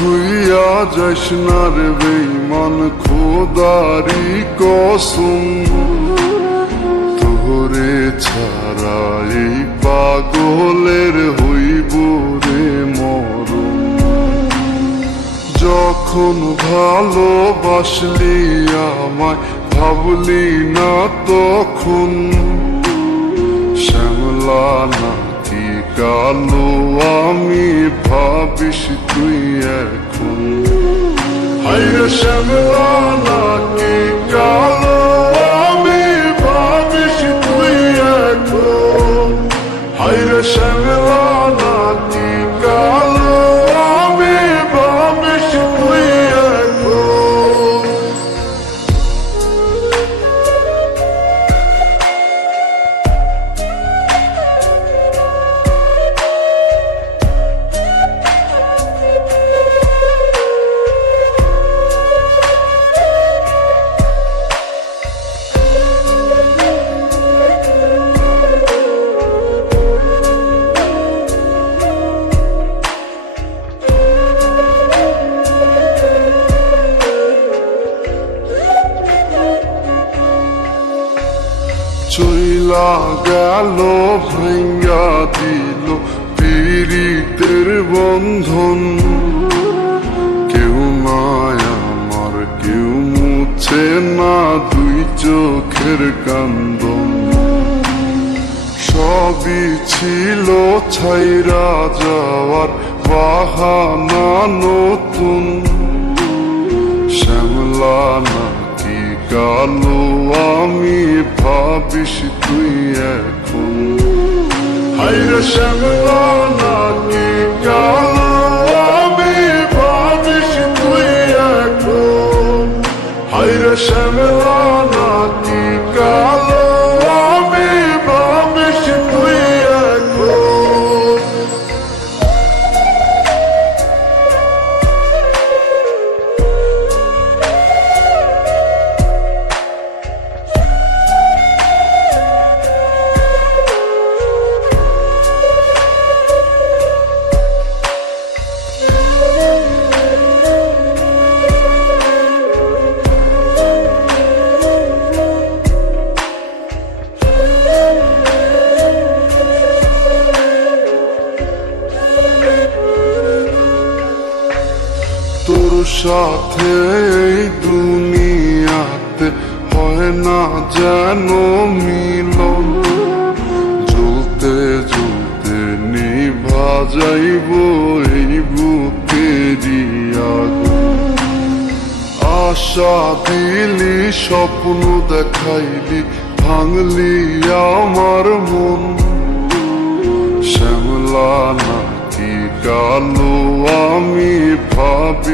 ছুইয়া যাস না রে বেঈমান খোদারি কসম, তোরে ছাড়া এই পাগলের হইব রে মরণ। যখন ভালোবাসলি আমায় ভাবলি না তখন, শ্যামলা নাকি কালো আমি ভাবিস তুই এখন। হায়রে শ্যামলা নাকি কালো আমি ভাবিস তুই এখন। হায়রে শ্যামলা নাকি কালো আমি ভাবিস তুই এখন। চইলা গেল ভাঙ্গা দিল পীড়িতের বন্ধন, কেউ নাই আমার কেউ মুছে না দুই চোখের কান্দন। সবই ছিল ছাইরা যাওয়ার বাহানা নতুন, শ্যামলা নাকি কালো আমি ভাবিস তুই এখন। হায়রে শ্যামলা নাকি কালো আমি ভাবিস তুই এখন। হায়রে শ্যামলা নাকি কালো আমি ভাবিস তুই এখন। তোর সাথে এই দুনিয়াতে হয় না যেন মিলন, জ্বলতে জ্বলতে নিভা যাইব এই বুকেরই আগুন। আশা দিলি স্বপ্ন দেখাইলি ভাঙলি আমার মন, শ্যামলা নাকি কালো আমি ভাবি